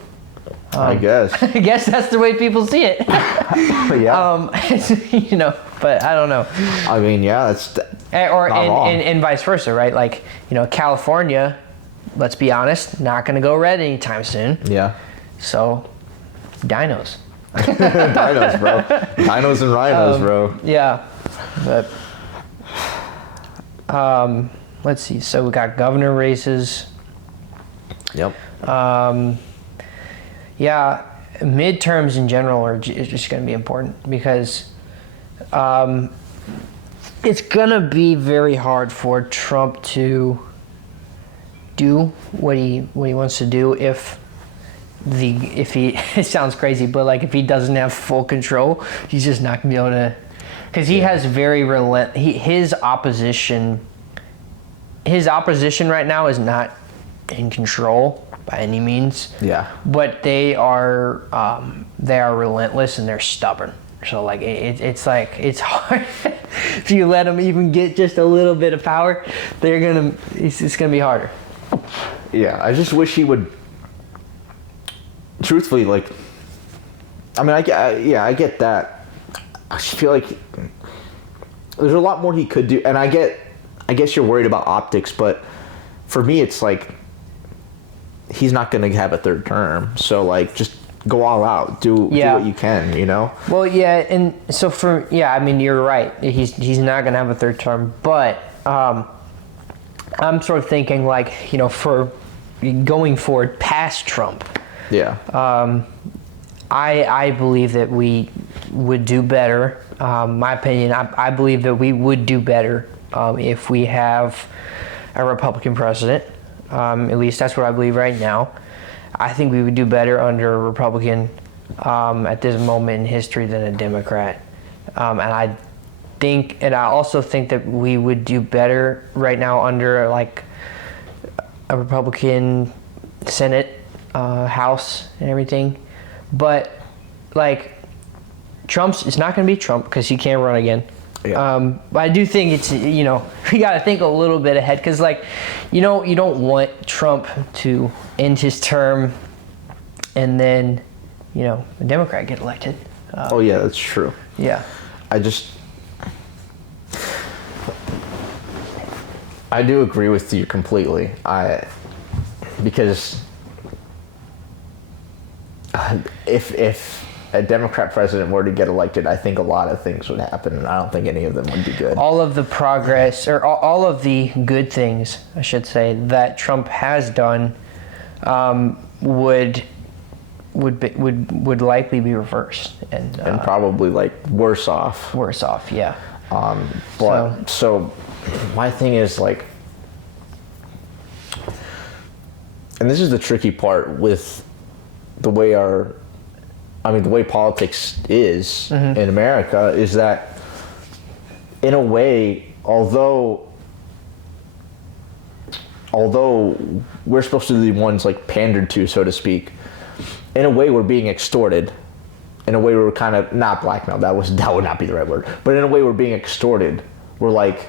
I guess. I guess that's the way people see it. Yeah. You know, but I don't know. I mean, yeah, that's. And vice versa, right? Like, you know, California. Let's be honest, not going to go red anytime soon. Yeah. So, dinos. Dinos, bro. Dinos and rhinos, bro. Yeah. But, let's see. So, we got governor races. Yep. Yeah, midterms in general are just going to be important because it's going to be very hard for Trump to do what he wants to do if he it sounds crazy, but like if he doesn't have full control, he's just not gonna be able to, because he has very his opposition right now is not in control by any means. Yeah. But they are relentless and they're stubborn. So like it's hard if you let them even get just a little bit of power, it's gonna be harder. Yeah, I just wish he would. Truthfully, like, I mean, I get that. I just feel like there's a lot more he could do, and I guess you're worried about optics, but for me, it's like he's not going to have a third term, so like just go all out, do what you can, you know. Well, yeah, and so I mean, you're right. He's not going to have a third term, but. I'm sort of thinking like, you know, for going forward past Trump. Yeah. I believe that we would do better. My opinion, I believe that we would do better if we have a Republican president. At least that's what I believe right now. I think we would do better under a Republican at this moment in history than a Democrat. And I also think that we would do better right now under like a Republican Senate, House, and everything. But like it's not going to be Trump because he can't run again. Yeah. But I do think it's, you know, we got to think a little bit ahead because like, you know, you don't want Trump to end his term and then, you know, a Democrat get elected. Oh yeah, that's true. Yeah. I do agree with you completely. Because if a Democrat president were to get elected, I think a lot of things would happen, and I don't think any of them would be good. All of the progress, or all of the good things, I should say, that Trump has done, would likely be reversed, and probably like worse off. Worse off, yeah. So my thing is like, and this is the tricky part with the way our I mean, the way politics is in America is that, in a way, although we're supposed to be the ones like pandered to, so to speak, in a way we're being extorted. In a way we're kind of not blackmailed. That would not be the right word. But in a way we're being extorted. We're like,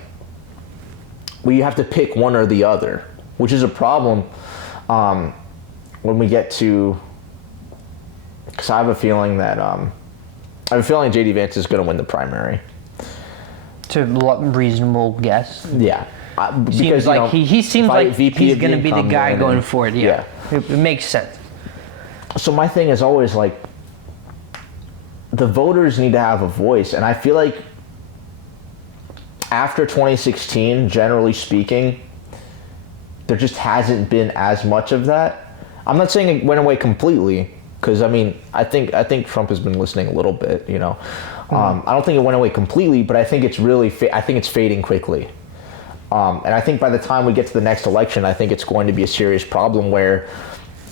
we have to pick one or the other, which is a problem when we get to. Because I have a feeling that J.D. Vance is going to win the primary. To reasonable guess. Yeah. Because seems like he seems like VP he's going to be the guy going for it. Yeah. It makes sense. So my thing is always like, the voters need to have a voice, and I feel like after 2016, generally speaking, there just hasn't been as much of that. I'm not saying it went away completely, because I mean, I think Trump has been listening a little bit, you know. I don't think it went away completely, but I think it's really I think it's fading quickly. And I think by the time we get to the next election, I think it's going to be a serious problem where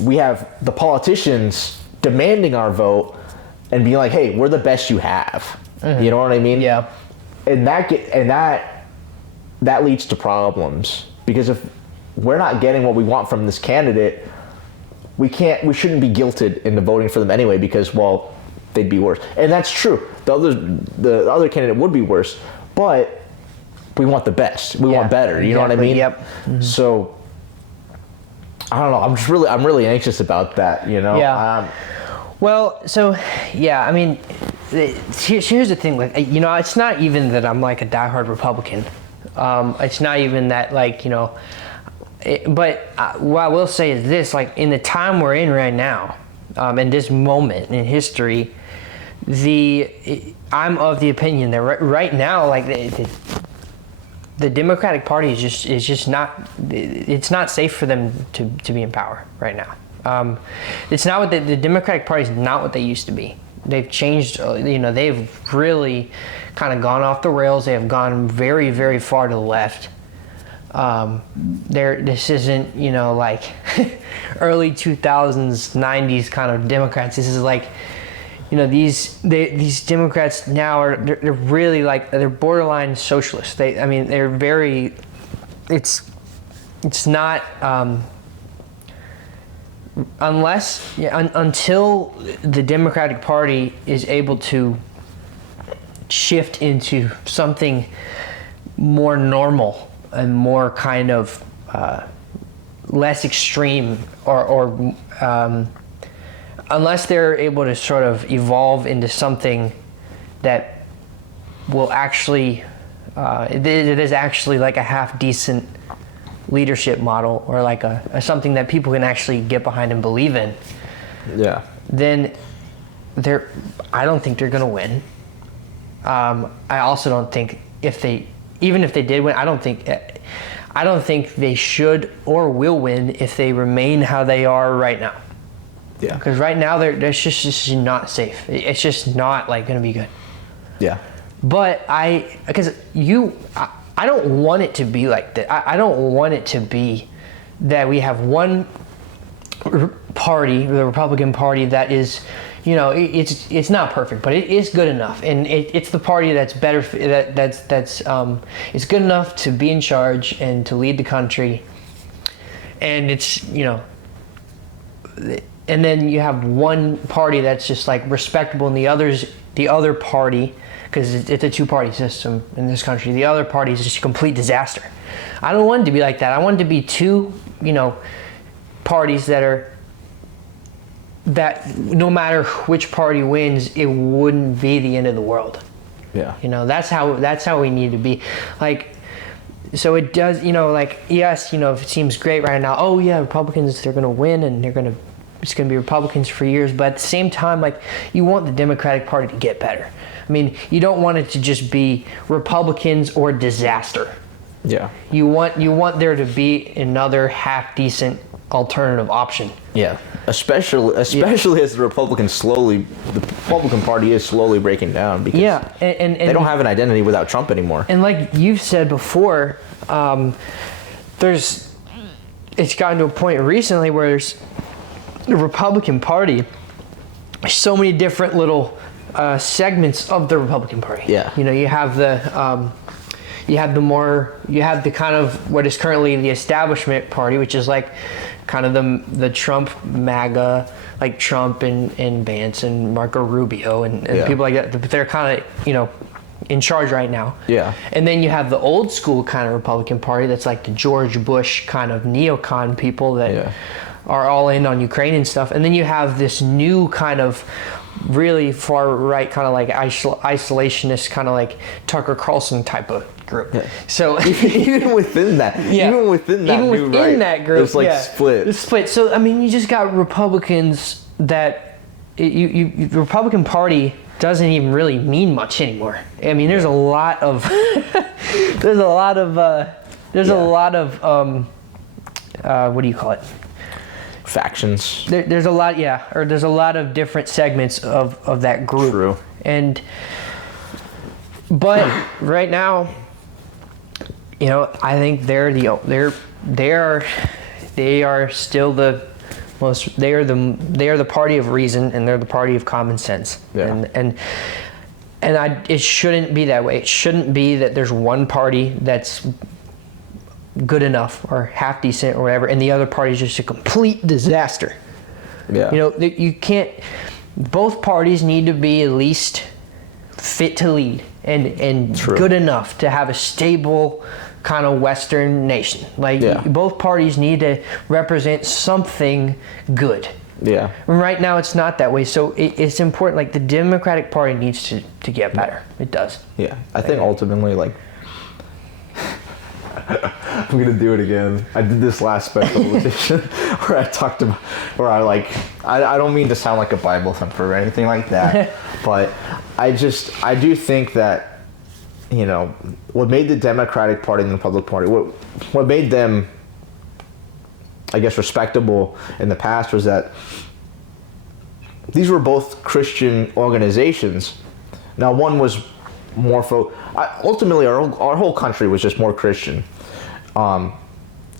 we have the politicians demanding our vote and being like, "Hey, we're the best you have." You know what I mean? Yeah. And that leads to problems, because if we're not getting what we want from this candidate, we shouldn't be guilted into voting for them anyway, because, well, they'd be worse. And that's true. The other candidate would be worse, but we want the best. We want better. You know what I mean? Yep. So I don't know. I'm really anxious about that. You know. Yeah. Well, so yeah. I mean, here's the thing. Like, you know, it's not even that I'm like a diehard Republican. It's not even that, like, you know. But what I will say is this: like, in the time we're in right now, in this moment in history, I'm of the opinion that right now, like, the Democratic Party is just not. It's not safe for them to be in power right now. It's not what the Democratic Party is not what they used to be. They've changed. You know, they've really kind of gone off the rails. They have gone very, very far to the left. This isn't, you know, like early 2000s, 90s kind of Democrats. This is like, you know, these Democrats now they're really like, they're borderline socialists. They're very. It's not. Until the Democratic Party is able to shift into something more normal and more kind of less extreme, or unless they're able to sort of evolve into something that will actually, it is actually like a half decent leadership model, or like a something that people can actually get behind and believe in. Yeah. Then I don't think they're going to win. I also don't think even if they did win, I don't think they should or will win if they remain how they are right now. Yeah. Because right now they're just not safe. It's just not like going to be good. Yeah. But I don't want it to be like that. I don't want it to be that we have one party, the Republican Party, that is, you know, it's not perfect, but it is good enough, and it's the party that's better. It's good enough to be in charge and to lead the country, and it's, you know, and then you have one party that's just like respectable, and the other party, because it's a two-party system in this country, the other party is just a complete disaster. I don't want it to be like that. I want it to be two, you know, parties that no matter which party wins, it wouldn't be the end of the world. Yeah. You know, that's how we need to be. Like, so it does, you know, like, yes, you know, it seems great right now. Oh yeah, Republicans, they're going to win, and it's going to be Republicans for years. But at the same time, like, you want the Democratic Party to get better. I mean, you don't want it to just be Republicans or disaster. Yeah. You want there to be another half decent alternative option. Yeah. Especially as the Republican Party is slowly breaking down, because and they don't have an identity without Trump anymore. And like you've said before, it's gotten to a point recently where the Republican Party so many different little segments of the Republican Party. Yeah. You know, you have the kind of what is currently the establishment party, which is like kind of the Trump MAGA, like Trump and Vance and Marco Rubio and people like that. But they're kind of, you know, in charge right now. Yeah. And then you have the old school kind of Republican Party that's like the George Bush kind of neocon people that are all in on Ukraine and stuff. And then you have this new kind of really far right kind of like isolationist kind of like Tucker Carlson type of group. Yeah. So even within that, even within that group, it's like split. It's split. So I mean, you just got Republicans that the Republican Party doesn't even really mean much anymore. I mean, there's a lot of what do you call it? Factions. There's a lot, there's a lot of different segments of that group. True. But right now, you know, I think they are still the most. They are the party of reason, and they're the party of common sense. Yeah. It shouldn't be that way. It shouldn't be that there's one party that's good enough or half decent or whatever, and the other party is just a complete disaster. Yeah. You know, you can't. Both parties need to be at least fit to lead and good enough to have a stable kind of Western nation. Like both parties need to represent something good. Yeah. And right now it's not that way. So it's important. Like the Democratic Party needs to get better. It does. Yeah. I think ultimately, like, I'm gonna do it again. I did this last special edition where I talked about, I don't mean to sound like a Bible thumper or anything like that, but I do think that, you know, what made the Democratic Party and the Republican Party, what made them, I guess, respectable in the past was that these were both Christian organizations. Now, one was more ultimately our whole country was just more Christian, and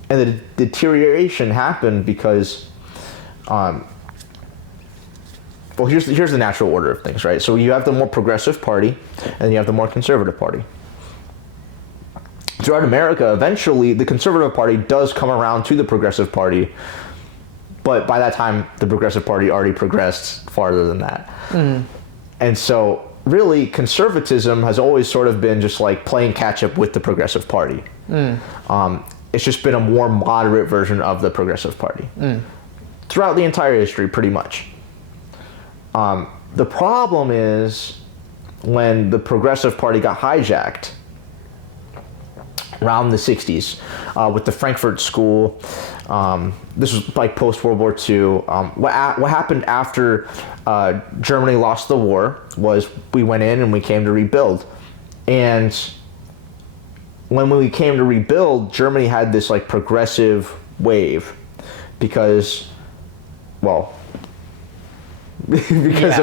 the deterioration happened because here's the natural order of things, right? So you have the more progressive party and you have the more conservative party. Throughout America, eventually the conservative party does come around to the progressive party, but by that time the progressive party already progressed farther than that. And so really, conservatism has always sort of been just like playing catch up with the progressive party. It's just been a more moderate version of the progressive party throughout the entire history, pretty much. The problem is when the progressive party got hijacked around the 60s with the Frankfurt School. This was like post-World War II. What happened after Germany lost the war was we went in and we came to rebuild. And when we came to rebuild, Germany had this like progressive wave because of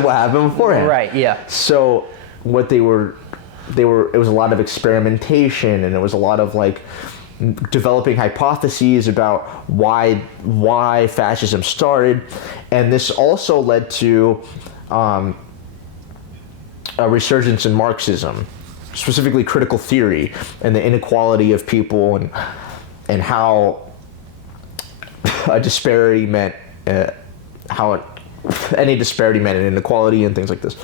what happened beforehand. Right, yeah. So what it was a lot of experimentation, and it was a lot of like developing hypotheses about why fascism started, and this also led to a resurgence in Marxism, specifically critical theory and the inequality of people and how a disparity meant any disparity meant an inequality and things like this.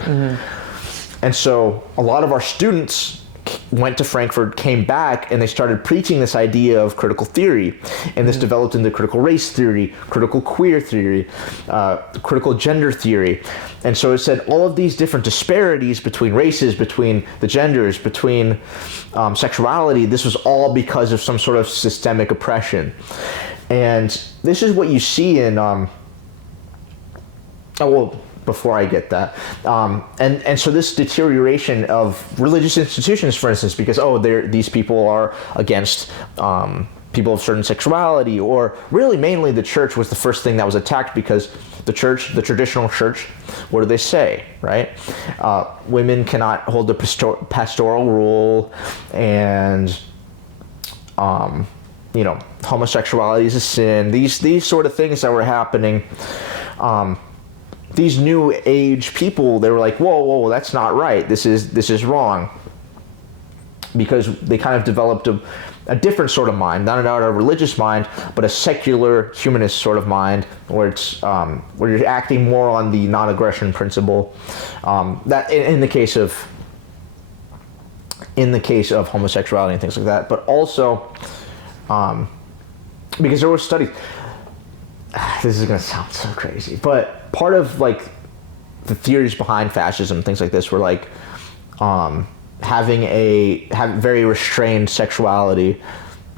And so a lot of our students went to Frankfurt, came back, and they started preaching this idea of critical theory. And this developed into critical race theory, critical queer theory, critical gender theory. And so it said all of these different disparities between races, between the genders, between sexuality, this was all because of some sort of systemic oppression. And this is what you see in... before I get that. And so this deterioration of religious institutions, for instance, because, these people are against people of certain sexuality, or really mainly the church was the first thing that was attacked, because the church, the traditional church, what do they say, right? Women cannot hold the pastoral role, and, homosexuality is a sin. These sort of things that were happening these new age people, they were like, whoa, that's not right. This is wrong. Because they kind of developed a different sort of mind, not a religious mind, but a secular humanist sort of mind, where it's where you're acting more on the non-aggression principle. That in the case of homosexuality and things like that, but also because there were studies. This is gonna sound so crazy, but part of like the theories behind fascism, things like this, were like having very restrained sexuality,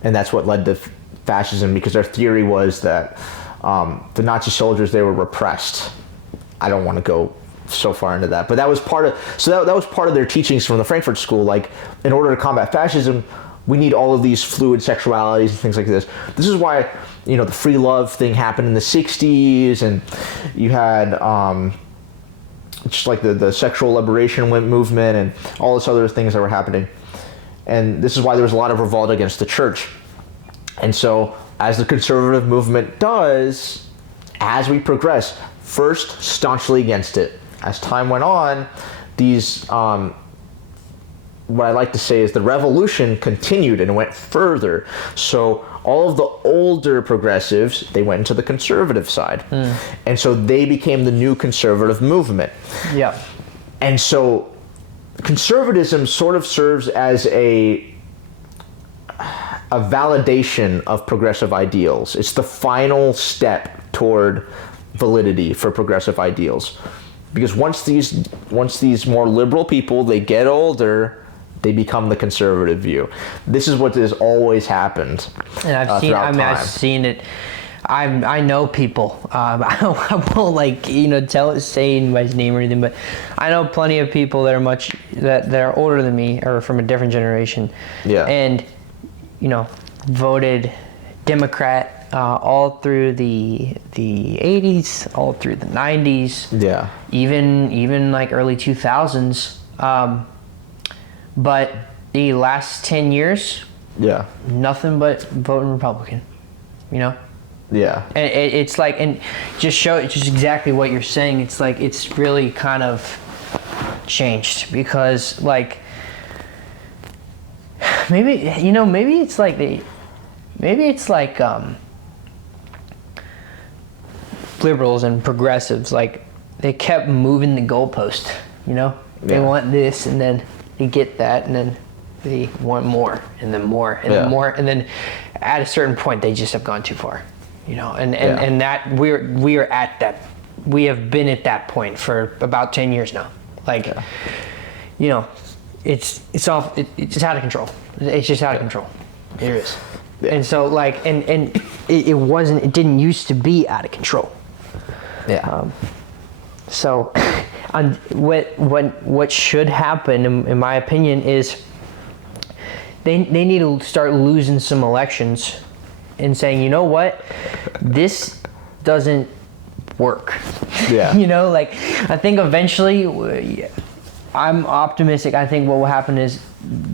and that's what led to fascism, because their theory was that the Nazi soldiers, they were repressed. I don't want to go so far into that, but that was part of that was part of their teachings from the Frankfurt School. Like, in order to combat fascism, we need all of these fluid sexualities and things like this. This is why, you know, the free love thing happened in the 60s, and you had just like the sexual liberation movement and all this other things that were happening. And this is why there was a lot of revolt against the church. And so, as the conservative movement does, as we progress, first staunchly against it. As time went on, these what I like to say is the revolution continued and went further. So all of the older progressives, they went into the conservative side. And so they became the new conservative movement. Yeah. And so conservatism sort of serves as a validation of progressive ideals. It's the final step toward validity for progressive ideals. Because once these more liberal people, they get older, they become the conservative view. This is what has always happened. And I've seen it. I know people. I won't say anybody's name or anything, but I know plenty of people that are older than me or from a different generation. Yeah. And voted Democrat all through the 80s, all through the 90s. Yeah. Even like early 2000s. But the last 10 years, yeah, nothing but voting Republican, Yeah. And it's like, and just exactly what you're saying. It's like, it's really kind of changed because like, maybe it's like liberals and progressives, like they kept moving the goalpost, They want this and then they get that and then they want more and then more and then more, and then at a certain point they just have gone too far, and that we have been at that point for about 10 years now. Like, it's just out of control. It's just out of control. It is. Yeah. And so like, and it didn't used to be out of control. Yeah. So, what should happen, in my opinion, is they need to start losing some elections and saying, you know what, this doesn't work. Yeah. Like, I think eventually, I'm optimistic. I think what will happen is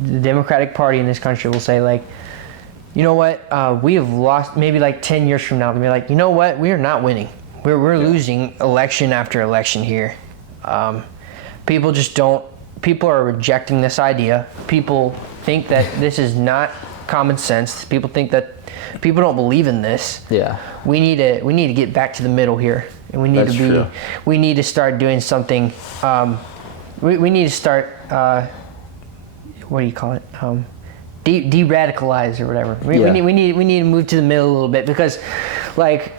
the Democratic Party in this country will say, like, you know what, we have lost, maybe like 10 years from now, they'll be like, you know what, we are not winning. We're losing election after election here. People are rejecting this idea. People think that this is not common sense. People don't believe in this. Yeah. We need to get back to the middle here. And we need to start doing something. We need to start, what do you call it? De-radicalize or whatever. We need to move to the middle a little bit, because like,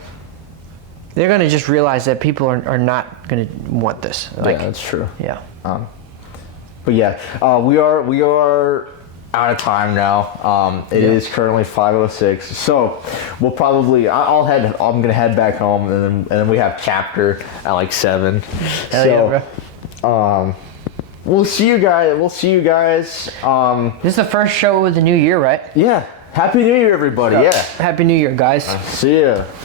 they're going to just realize that people are not going to want this. Like, yeah, that's true. Yeah. But yeah, we are out of time now. It is currently 5:06. So we'll probably, I'm going to head back home, and then we have chapter at like 7. Hell yeah, bro. We'll see you guys. This is the first show of the new year, right? Yeah. Happy New Year, everybody. So, yeah. Happy New Year, guys. See ya.